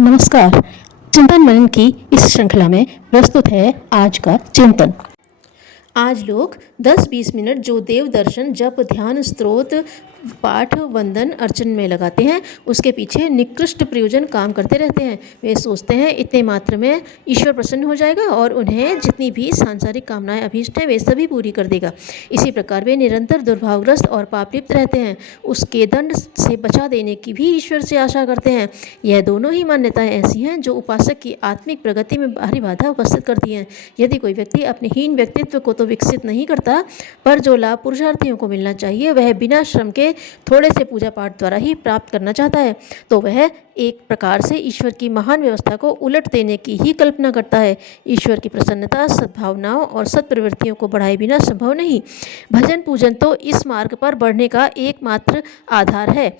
नमस्कार। चिंतन मनन की इस श्रृंखला में प्रस्तुत है आज का चिंतन। आज लोग 10-20 मिनट जो देव दर्शन, जप, ध्यान, स्तोत्र, पाठ, वंदन, अर्चन में लगाते हैं, उसके पीछे निकृष्ट प्रयोजन काम करते रहते हैं। वे सोचते हैं इतने मात्र में ईश्वर प्रसन्न हो जाएगा और उन्हें जितनी भी सांसारिक कामनाएं अभीष्ट हैं वे सभी पूरी कर देगा। इसी प्रकार वे निरंतर दुर्भावग्रस्त और पापलिप्त रहते हैं। उसके दंड से बचा देने की भी ईश्वर से आशा करते हैं। यह दोनों ही मान्यताएं ऐसी हैं जो उपासक की आत्मिक प्रगति में भारी बाधा उपस्थित करती हैं। यदि कोई व्यक्ति अपने हीन व्यक्तित्व को तो विकसित नहीं करता, पर जो लाभ पुरुषार्थियों को मिलना चाहिए वह बिना श्रम के थोड़े से पूजा पाठ द्वारा ही प्राप्त करना चाहता है, तो वह एक प्रकार से ईश्वर की महान व्यवस्था को उलट देने की ही कल्पना करता है। ईश्वर की प्रसन्नता सद्भावनाओं और सत्प्रवृत्तियों को बढ़ाए बिना संभव नहीं। भजन पूजन तो इस मार्ग पर बढ़ने का एकमात्र आधार है,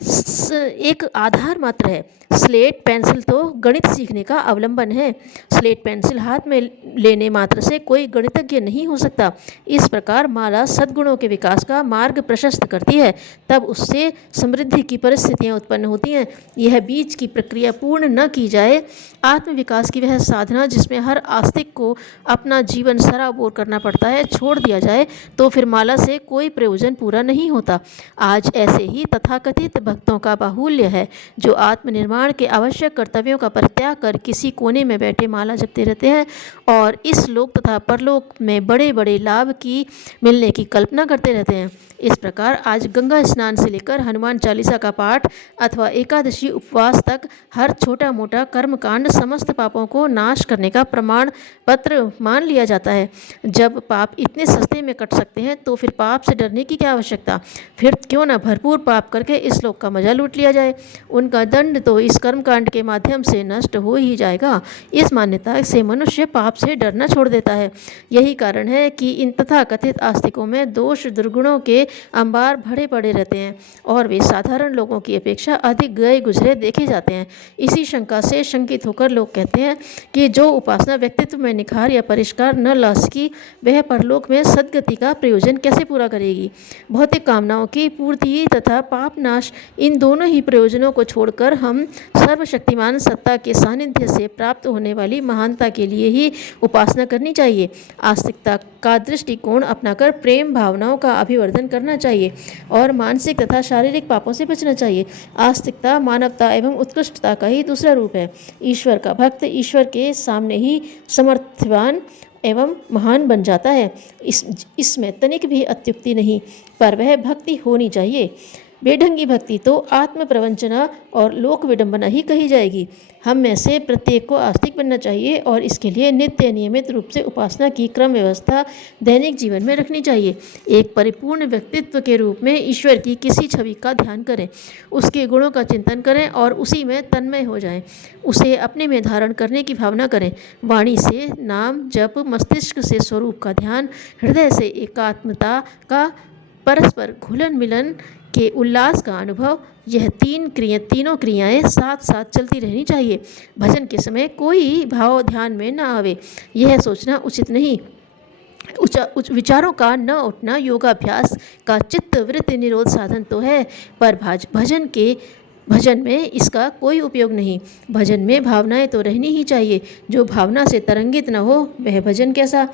एक आधार मात्र है। स्लेट पेंसिल तो गणित सीखने का अवलंबन है। स्लेट पेंसिल हाथ में लेने मात्र से कोई गणितज्ञ नहीं हो सकता। इस प्रकार माला सद्गुणों के विकास का मार्ग प्रशस्त करती है, तब उससे समृद्धि की परिस्थितियां उत्पन्न होती हैं। यह बीज की प्रक्रिया पूर्ण न की जाए, आत्मविकास की वह साधना जिसमें हर आस्तिक को अपना जीवन सराबोर करना पड़ता है, छोड़ दिया जाए तो फिर माला से कोई प्रयोजन पूरा नहीं होता। आज ऐसे ही तथाकथित भक्तों का बाहुल्य है जो आत्मनिर्माण के आवश्यक कर्तव्यों का परित्याग कर किसी कोने में बैठे माला जपते रहते हैं और इस लोक तथा परलोक में बड़े बड़े लाभ की मिलने की कल्पना करते रहते हैं। इस प्रकार आज गंगा स्नान से लेकर हनुमान चालीसा का पाठ अथवा एकादशी उपवास तक हर छोटा मोटा कर्मकांड समस्त पापों को नाश करने का प्रमाण पत्र मान लिया जाता है। जब पाप इतने सस्ते में कट सकते हैं तो फिर पाप से डरने की क्या आवश्यकता। फिर क्यों न भरपूर पाप करके इस लोक का मजा लूट लिया जाए। उनका दंड तो इस कर्मकांड के माध्यम से नष्ट हो ही जाएगा। इस मान्यता से मनुष्य पाप से डरना छोड़ देता है। यही कारण है कि इन तथाकथित आस्तिकों में दोष दुर्गुणों के अंबार भरे पड़े रहते हैं और वे साधारण लोगों की अपेक्षा अधिक गए गुजरे देखे जाते हैं। इसी शंका से शंकित होकर लोग कहते हैं कि जो उपासना व्यक्तित्व में निखार या परिष्कार न ला सकी, वह परलोक में सद्गति का प्रयोजन कैसे पूरा करेगी। भौतिक कामनाओं की पूर्ति तथा पाप नाश, इन दोनों ही प्रयोजनों को छोड़कर हम सर्वशक्तिमान सत्ता के सानिध्य से प्राप्त होने वाली महानता के लिए ही उपासना करनी चाहिए। आस्तिकता का दृष्टिकोण अपनाकर प्रेम भावनाओं का अभिवर्धन करना चाहिए और मानसिक तथा शारीरिक पापों से बचना चाहिए। आस्तिकता मानवता एवं उत्कृष्टता का ही दूसरा रूप है। ईश्वर का भक्त ईश्वर के सामने ही समर्थवान एवं महान बन जाता है। इसमें तनिक भी अत्युक्ति नहीं, पर वह भक्ति होनी चाहिए। बेढंगी भक्ति तो आत्म प्रवंचना और लोक विडंबना ही कही जाएगी। हम में से प्रत्येक को आस्तिक बनना चाहिए और इसके लिए नित्य नियमित रूप से उपासना की क्रम व्यवस्था दैनिक जीवन में रखनी चाहिए। एक परिपूर्ण व्यक्तित्व के रूप में ईश्वर की किसी छवि का ध्यान करें, उसके गुणों का चिंतन करें और उसी में तन्मय हो जाएं। उसे अपने में धारण करने की भावना करें। वाणी से नाम जप, मस्तिष्क से स्वरूप का ध्यान, हृदय से एकात्मता का, परस्पर घुलन मिलन के उल्लास का अनुभव, यह तीनों क्रियाएं साथ साथ चलती रहनी चाहिए। भजन के समय कोई भाव ध्यान में न आवे, यह सोचना उचित नहीं। विचारों का न उठना योगाभ्यास का चित्त वृत्ति निरोध साधन तो है, पर भजन में इसका कोई उपयोग नहीं। भजन में भावनाएं तो रहनी ही चाहिए। जो भावना से तरंगित न हो वह भजन कैसा।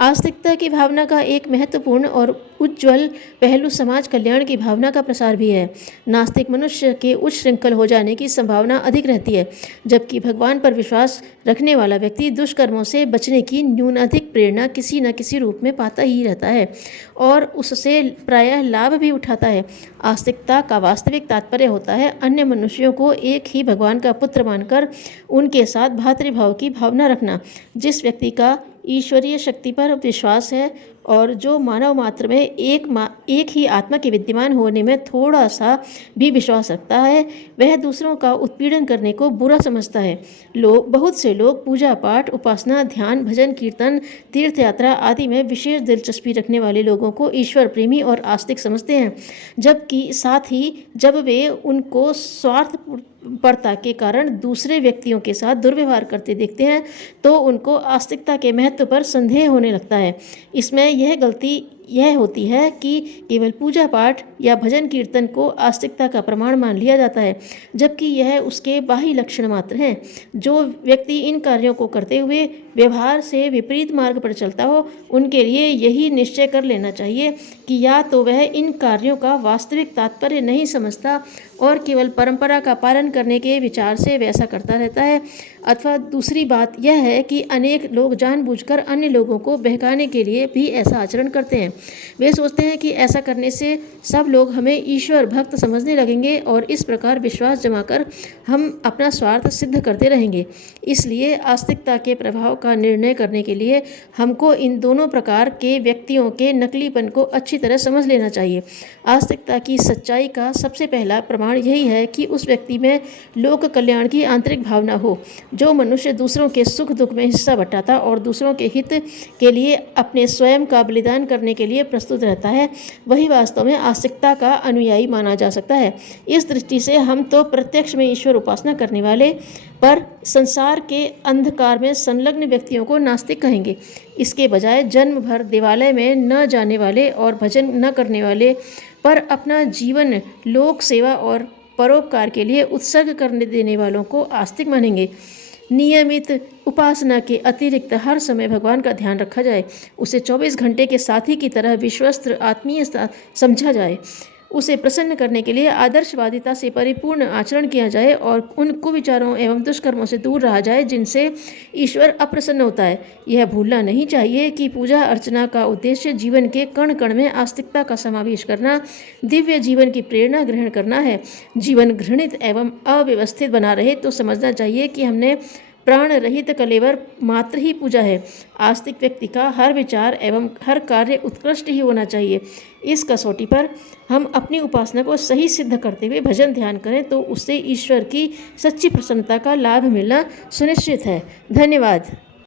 आस्तिकता की भावना का एक महत्वपूर्ण और उज्ज्वल पहलू समाज कल्याण की भावना का प्रसार भी है। नास्तिक मनुष्य के उच्च श्रृंखल हो जाने की संभावना अधिक रहती है, जबकि भगवान पर विश्वास रखने वाला व्यक्ति दुष्कर्मों से बचने की न्यूनाधिक प्रेरणा किसी न किसी रूप में पाता ही रहता है और उससे प्रायः लाभ भी उठाता है। आस्तिकता का वास्तविक तात्पर्य होता है अन्य मनुष्यों को एक ही भगवान का पुत्र मानकर उनके साथ भातृभाव की भावना रखना। जिस व्यक्ति का ईश्वरीय शक्ति पर विश्वास है और जो मानव मात्र में एक ही आत्मा के विद्यमान होने में थोड़ा सा भी विश्वास रखता है, वह दूसरों का उत्पीड़न करने को बुरा समझता है। बहुत से लोग पूजा पाठ, उपासना, ध्यान, भजन, कीर्तन, तीर्थ यात्रा आदि में विशेष दिलचस्पी रखने वाले लोगों को ईश्वर प्रेमी और आस्तिक समझते हैं, जबकि साथ ही जब वे उनको स्वार्थपरता के कारण दूसरे व्यक्तियों के साथ दुर्व्यवहार करते देखते हैं तो उनको आस्तिकता के महत्व पर संदेह होने लगता है। इसमें यह गलती यह होती है कि केवल पूजा पाठ या भजन कीर्तन को आस्तिकता का प्रमाण मान लिया जाता है, जबकि यह उसके बाह्य लक्षण मात्र हैं। जो व्यक्ति इन कार्यों को करते हुए व्यवहार से विपरीत मार्ग पर चलता हो, उनके लिए यही निश्चय कर लेना चाहिए कि या तो वह इन कार्यों का वास्तविक तात्पर्य नहीं समझता और केवल परंपरा का पालन करने के विचार से वैसा करता रहता है, अथवा दूसरी बात यह है कि अनेक लोग जानबूझकर अन्य लोगों को बहकाने के लिए भी ऐसा आचरण करते हैं। वे सोचते हैं कि ऐसा करने से सब लोग हमें ईश्वर भक्त समझने लगेंगे और इस प्रकार विश्वास जमाकर हम अपना स्वार्थ सिद्ध करते रहेंगे। इसलिए आस्तिकता के प्रभाव का निर्णय करने के लिए हमको इन दोनों प्रकार के व्यक्तियों के नकलीपन को अच्छी तरह समझ लेना चाहिए। आस्तिकता की सच्चाई का सबसे पहला प्रमाण यही है कि उस व्यक्ति में लोक कल्याण की आंतरिक भावना हो। जो मनुष्य दूसरों के सुख दुख में हिस्सा बटाता और दूसरों के हित के लिए अपने स्वयं का बलिदान करने के लिए प्रस्तुत रहता है, वही वास्तव में आस्तिकता का अनुयायी माना जा सकता है। इस दृष्टि से हम तो प्रत्यक्ष में ईश्वर उपासना करने वाले पर संसार के अंधकार में संलग्न व्यक्तियों को नास्तिक कहेंगे। इसके बजाय जन्म भर देवालय में न जाने वाले और भजन न करने वाले पर अपना जीवन लोक सेवा और परोपकार के लिए उत्सर्ग करने देने वालों को आस्तिक मानेंगे। नियमित उपासना के अतिरिक्त हर समय भगवान का ध्यान रखा जाए, उसे 24 घंटे के साथी की तरह विश्वस्त आत्मीय समझा जाए, उसे प्रसन्न करने के लिए आदर्शवादिता से परिपूर्ण आचरण किया जाए और उन कुविचारों एवं दुष्कर्मों से दूर रहा जाए जिनसे ईश्वर अप्रसन्न होता है। यह भूलना नहीं चाहिए कि पूजा अर्चना का उद्देश्य जीवन के कण कण में आस्तिकता का समावेश करना, दिव्य जीवन की प्रेरणा ग्रहण करना है। जीवन घृणित एवं अव्यवस्थित बना रहे तो समझना चाहिए कि हमने प्राण रहित कलेवर मात्र ही पूजा है। आस्तिक व्यक्ति का हर विचार एवं हर कार्य उत्कृष्ट ही होना चाहिए। इस कसौटी पर हम अपनी उपासना को सही सिद्ध करते हुए भजन ध्यान करें तो उससे ईश्वर की सच्ची प्रसन्नता का लाभ मिलना सुनिश्चित है। धन्यवाद।